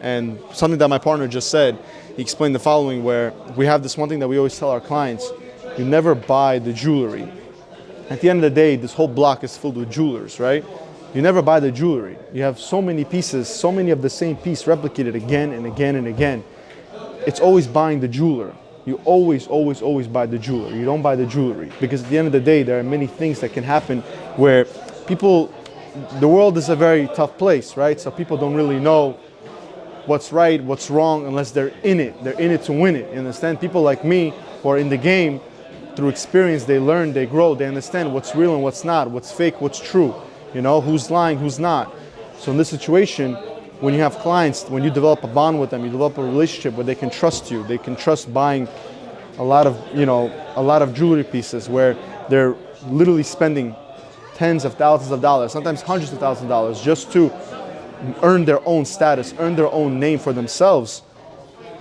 And something that my partner just said, he explained the following, where we have this one thing that we always tell our clients: you never buy the jewelry. At the end of the day, this whole block is filled with jewelers, right? You never buy the jewelry. You have so many pieces, so many of the same piece replicated again and again and again. It's always buying the jeweler. You always buy the jeweler. You don't buy the jewelry, because at the end of the day, there are many things that can happen where people, the world is a very tough place, right? So people don't really know what's right, what's wrong, unless they're in it. They're in it to win it. You understand? People like me who are in the game, through experience, they learn, they grow, they understand what's real and what's not, what's fake, what's true, you know, who's lying, who's not. So in this situation, when you have clients, when you develop a bond with them, you develop a relationship where they can trust you, they can trust buying a lot of jewelry pieces where they're literally spending tens of thousands of dollars, sometimes hundreds of thousands of dollars, just to earn their own status, earn their own name for themselves.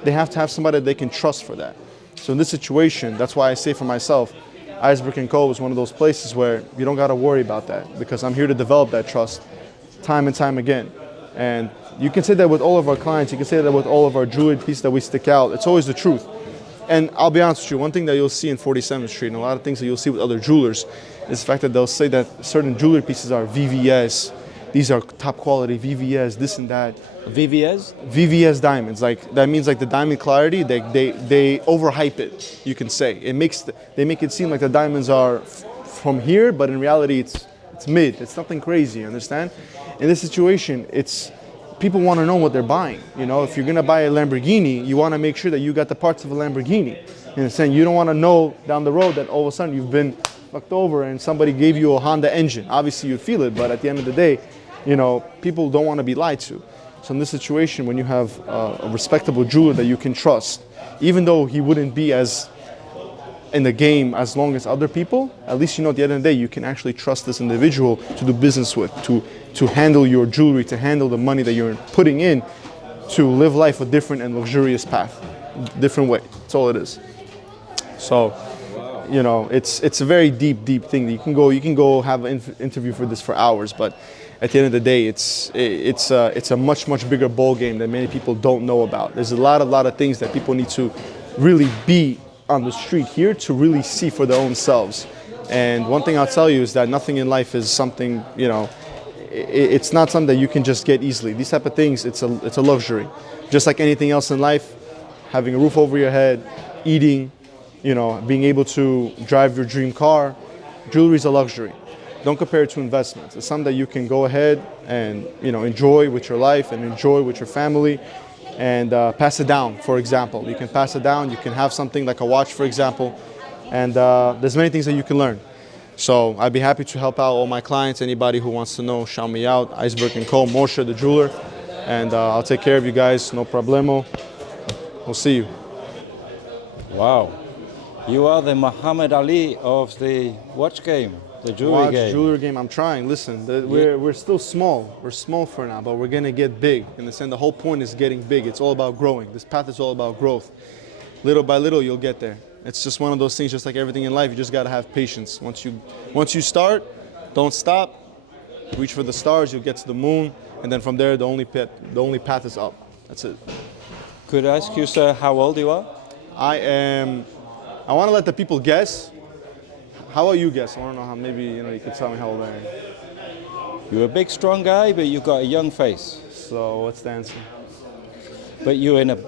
They have to have somebody that they can trust for that. So in this situation, that's why I say for myself, Iceberg & Co. is one of those places where you don't got to worry about that, because I'm here to develop that trust time and time again. And you can say that with all of our clients, you can say that with all of our jewelry pieces that we stick out. It's always the truth. And I'll be honest with you, one thing that you'll see in 47th Street, and a lot of things that you'll see with other jewelers, is the fact that they'll say that certain jewelry pieces are VVS, these are top quality VVS, this and that. VVS? VVS diamonds, like that means like the diamond clarity, they overhype it, you can say. They make it seem like the diamonds are from here, but in reality it's mid, it's nothing crazy, you understand? In this situation, people want to know what they're buying. You know, if you're gonna buy a Lamborghini, you want to make sure that you got the parts of a Lamborghini. You understand? You don't want to know down the road that all of a sudden you've been fucked over and somebody gave you a Honda engine. Obviously you'd feel it, but at the end of the day, you know, people don't want to be lied to. So in this situation, when you have a respectable jeweler that you can trust, even though he wouldn't be as in the game as long as other people, at least you know at the end of the day you can actually trust this individual to do business with, to handle your jewelry, to handle the money that you're putting in, to live life a different and luxurious path, different way. That's all it is. So, you know, it's a very deep thing. You can go have an interview for this for hours, but at the end of the day, it's a much bigger ball game that many people don't know about. There's a lot of things that people need to really be on the street here to really see for their own selves. And one thing I'll tell you is that nothing in life is something, you know, it's not something that you can just get easily. These type of things, it's a luxury. Just like anything else in life, having a roof over your head, eating, you know, being able to drive your dream car, jewelry is a luxury. Don't compare it to investments. It's something that you can go ahead and, you know, enjoy with your life and enjoy with your family, and pass it down. For example, you can pass it down. You can have something like a watch, for example, and there's many things that you can learn. So I'd be happy to help out all my clients. Anybody who wants to know, shout me out. Iceberg & Co. Moshe the jeweler, and I'll take care of you guys. No problemo. We'll see you. Wow, you are the Muhammad Ali of the watch game. The jewelry game. Jewelry game. I'm trying. Listen, we're still small. We're small for now, but we're gonna get big. In the sense, the whole point is getting big. It's all about growing. This path is all about growth. Little by little, you'll get there. It's just one of those things. Just like everything in life, you just gotta have patience. Once you start, don't stop. Reach for the stars. You'll get to the moon, and then from there, the only path is up. That's it. Could I ask you, sir, how old you are? I want to let the people guess. How about you guess? I want to know how, maybe, you know, you could tell me how old I am. You're a big, strong guy, but you've got a young face. So what's the answer? But you're in an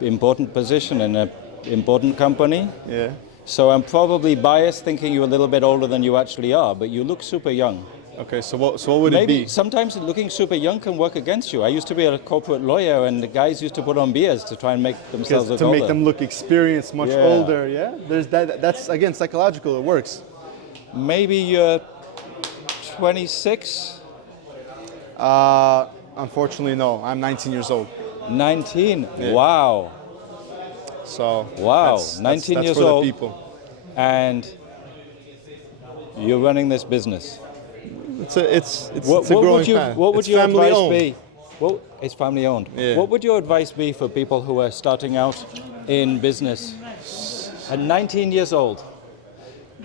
important position in an important company. Yeah. So I'm probably biased thinking you're a little bit older than you actually are, but you look super young. Okay, so what would Maybe it be? Sometimes looking super young can work against you. I used to be a corporate lawyer, and the guys used to put on beards to try and make themselves look older. To make them look experienced, much older, yeah? There's that. That's, again, psychological, it works. Maybe you're 26? Unfortunately, no. I'm 19 years old. 19? Yeah. Wow. So, wow, that's 19 that's years for old, the people. And you're running this business. It's a growing path. What would it's your family advice owned. be? Well, it's family owned. Yeah. What would your advice be for people who are starting out in business at 19 years old?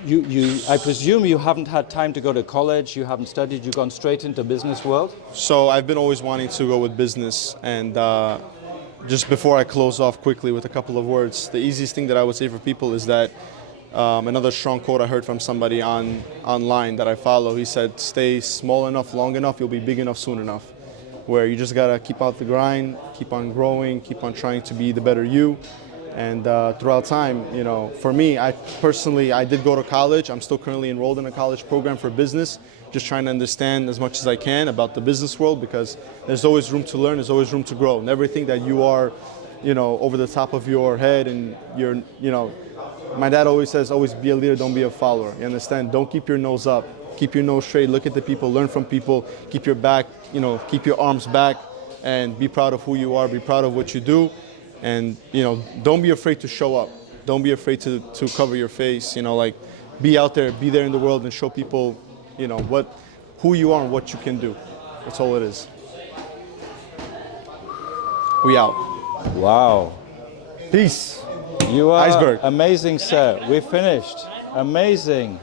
I presume you haven't had time to go to college, you haven't studied, you've gone straight into business world? So I've been always wanting to go with business, and just before I close off quickly with a couple of words, the easiest thing that I would say for people is that another strong quote I heard from somebody online that I follow, he said, stay small enough, long enough, you'll be big enough soon enough. Where you just gotta keep out the grind, keep on growing, keep on trying to be the better you. And throughout time, you know, for me, I did go to college. I'm still currently enrolled in a college program for business, just trying to understand as much as I can about the business world, because there's always room to learn, there's always room to grow. Never think that you are, you know, over the top of your head and you're, you know, my dad always says, always be a leader, don't be a follower. You understand? Don't keep your nose up. Keep your nose straight, look at the people, learn from people, keep your back, you know, keep your arms back, and be proud of who you are, be proud of what you do. And, you know, don't be afraid to show up. Don't be afraid to cover your face, you know, like be out there, be there in the world and show people, you know, who you are and what you can do. That's all it is. We out. Wow. Peace. You are Iceberg. amazing, sir. We're finished. Amazing.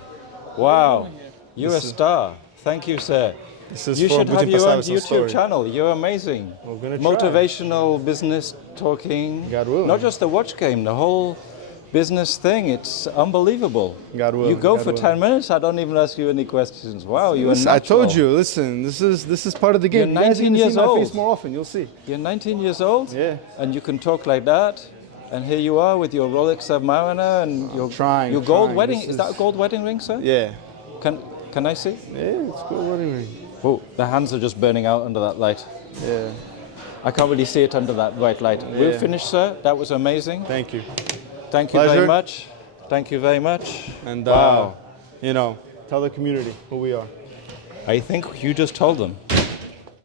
Wow. You're a star. Thank you, sir. This is You for should have Putin your own Pasavis YouTube story. channel. You're amazing. We're gonna try. Motivational business talking. God willing. Not just the watch game, the whole business thing. It's unbelievable. God willing, You go God for willing. 10 minutes, I don't even ask you any questions. Wow, you're Listen, natural. I told you, listen, this is part of the game. You're You guys 19 need to years see my old. face more often, you'll see. You're 19 years old? Yeah. And you can talk like that? And here you are with your Rolex Submariner and your trying, gold trying. wedding. This Is that a gold wedding ring, sir? Yeah. Can I see? Yeah, it's good wedding ring. Oh, the hands are just burning out under that light. Yeah. I can't really see it under that bright light. We're Yeah. finished, sir. That was amazing. Thank you. Thank you Pleasure. very much. Thank you very much. And wow. you know, tell the community who we are. I think you just told them.